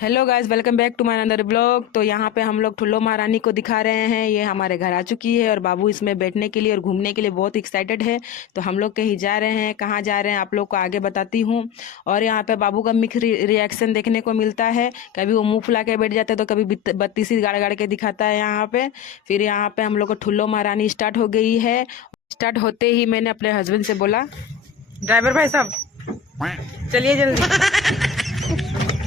Hello guys, welcome back to my another blog. तो यहाँ पे हम लोग ठुल्लो महारानी को दिखा रहे हैं। ये हमारे घर आ चुकी है और बाबू इसमें बैठने के लिए और घूमने के लिए बहुत एक्साइटेड है। तो हम लोग कहीं जा रहे हैं, कहाँ जा रहे हैं आप लोग को आगे बताती हूँ। और यहाँ पे बाबू का मिक्स रिएक्शन देखने को मिलता है। कभी वो मुंह फुला के बैठ जाता है तो कभी बत्तीसी गाड़ गाड़ के दिखाता है यहाँ पे। फिर यहाँ पे हम लोग को ठुल्लो महारानी स्टार्ट हो गई है। स्टार्ट होते ही मैंने अपने हस्बैंड से बोला, ड्राइवर भाई साहब चलिए जल्दी।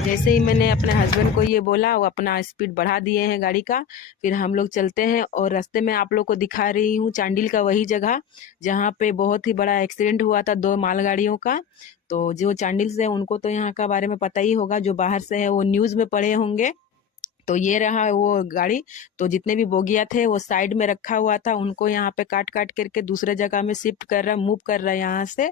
जैसे ही मैंने अपने हस्बैंड को ये बोला, वो अपना स्पीड बढ़ा दिए हैं गाड़ी का। फिर हम लोग चलते हैं और रास्ते में आप लोग को दिखा रही हूँ चांडिल का वही जगह जहाँ पे बहुत ही बड़ा एक्सीडेंट हुआ था दो मालगाड़ियों का। तो जो चांडिल से हैं, उनको तो यहाँ का बारे में पता ही होगा, जो बाहर से है वो न्यूज़ में पढ़े होंगे। तो ये रहा वो गाड़ी। तो जितने भी बोगिया थे वो साइड में रखा हुआ था, उनको यहाँ पे काट काट करके दूसरे जगह में शिफ्ट कर रहा, मूव कर रहा है यहाँ से।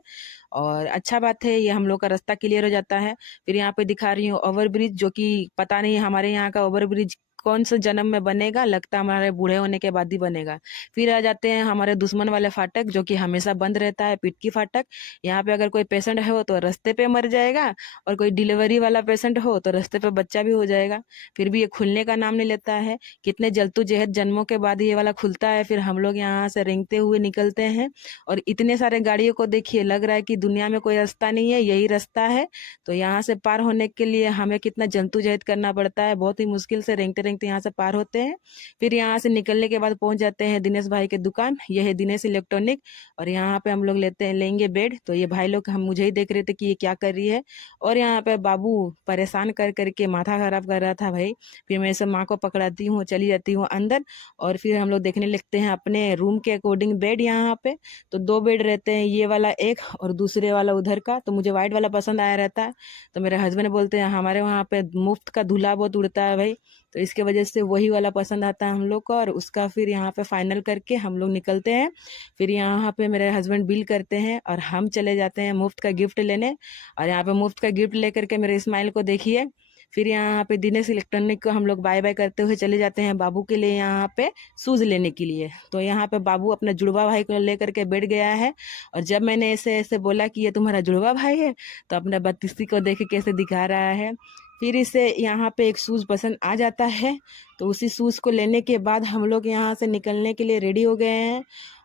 और अच्छा बात है, ये हम लोग का रास्ता क्लियर हो जाता है। फिर यहाँ पे दिखा रही हूँ ओवर ब्रिज, जो कि पता नहीं हमारे यहाँ का ओवर ब्रिज कौन से जन्म में बनेगा, लगता है हमारे बूढ़े होने के बाद ही बनेगा। फिर आ जाते हैं हमारे दुश्मन वाले फाटक, जो कि हमेशा बंद रहता है, पिटकी फाटक। यहाँ पे अगर कोई पेशेंट हो तो रास्ते पे मर जाएगा, और कोई डिलीवरी वाला पेशेंट हो तो रास्ते पे बच्चा भी हो जाएगा। फिर भी ये खुलने का नाम नहीं लेता है। कितने जद्दोजहद जन्मों के बाद ये वाला खुलता है। फिर हम लोग यहाँ से रेंगते हुए निकलते हैं। और इतने सारे गाड़ियों को देखिए, लग रहा है कि दुनिया में कोई रास्ता नहीं है, यही रास्ता है। तो यहाँ से पार होने के लिए हमें कितना जद्दोजहद करना पड़ता है, बहुत ही मुश्किल से रेंगते रेंगते यहाँ से पार होते हैं। फिर यहाँ से निकलने के बाद पहुंच जाते हैं दिनेश भाई की दुकान, यह है दिनेश इलेक्ट्रॉनिक। और यहाँ पे हम लोग लेंगे बेड। तो ये भाई लोग हम मुझे ही देख रहे थे कि ये क्या कर रही है। और यहाँ पे बाबू परेशान कर करके माथा खराब कर रहा था भाई। फिर मैं सब माँ को पकड़ाती हूँ, चली जाती हूँ अंदर। और फिर हम लोग देखने लगते हैं अपने रूम के अकॉर्डिंग बेड यहाँ पे। तो दो बेड रहते हैं, ये वाला एक और दूसरे वाला उधर का। तो मुझे वाइट वाला पसंद आया रहता है। तो मेरे हस्बैंड बोलते हैं हमारे वहाँ पे मुफ्त का दूल्हा बहुत उड़ता है भाई, तो इसके वजह से वही वाला पसंद आता है हम लोग को। और उसका फिर यहाँ पे फाइनल करके हम लोग निकलते हैं। फिर यहाँ पे मेरे हस्बैंड बिल करते हैं और हम चले जाते हैं मुफ्त का गिफ्ट लेने। और यहाँ पे मुफ्त का गिफ्ट लेकर के मेरे स्माइल को देखिए। फिर यहाँ पे दिनेश इलेक्ट्रॉनिक को हम लोग बाय बाय करते हुए चले जाते हैं बाबू के लिए यहाँ पे शूज लेने के लिए। तो यहाँ पे बाबू अपने जुड़वा भाई को लेकर के बैठ गया है। और जब मैंने ऐसे ऐसे बोला कि ये तुम्हारा जुड़वा भाई है, तो अपने बत्तीसी को देख के कैसे दिखा रहा है। फिर इसे यहाँ पे एक शूज पसंद आ जाता है। तो उसी शूज को लेने के बाद हम लोग यहाँ से निकलने के लिए रेडी हो गए हैं।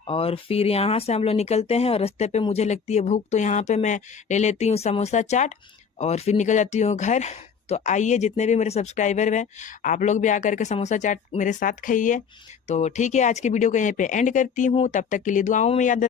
और फिर यहाँ से हम लोग निकलते हैं और रास्ते पे मुझे लगती है भूख, तो यहाँ पे मैं ले लेती हूँ समोसा चाट और फिर निकल जाती हूँ घर। तो आइए जितने भी मेरे सब्सक्राइबर हैं, आप लोग भी आकर के समोसा चाट मेरे साथ खाइए। तो ठीक है, आज की वीडियो को यहीं पे एंड करती हूँ। तब तक के लिए दुआओं में याद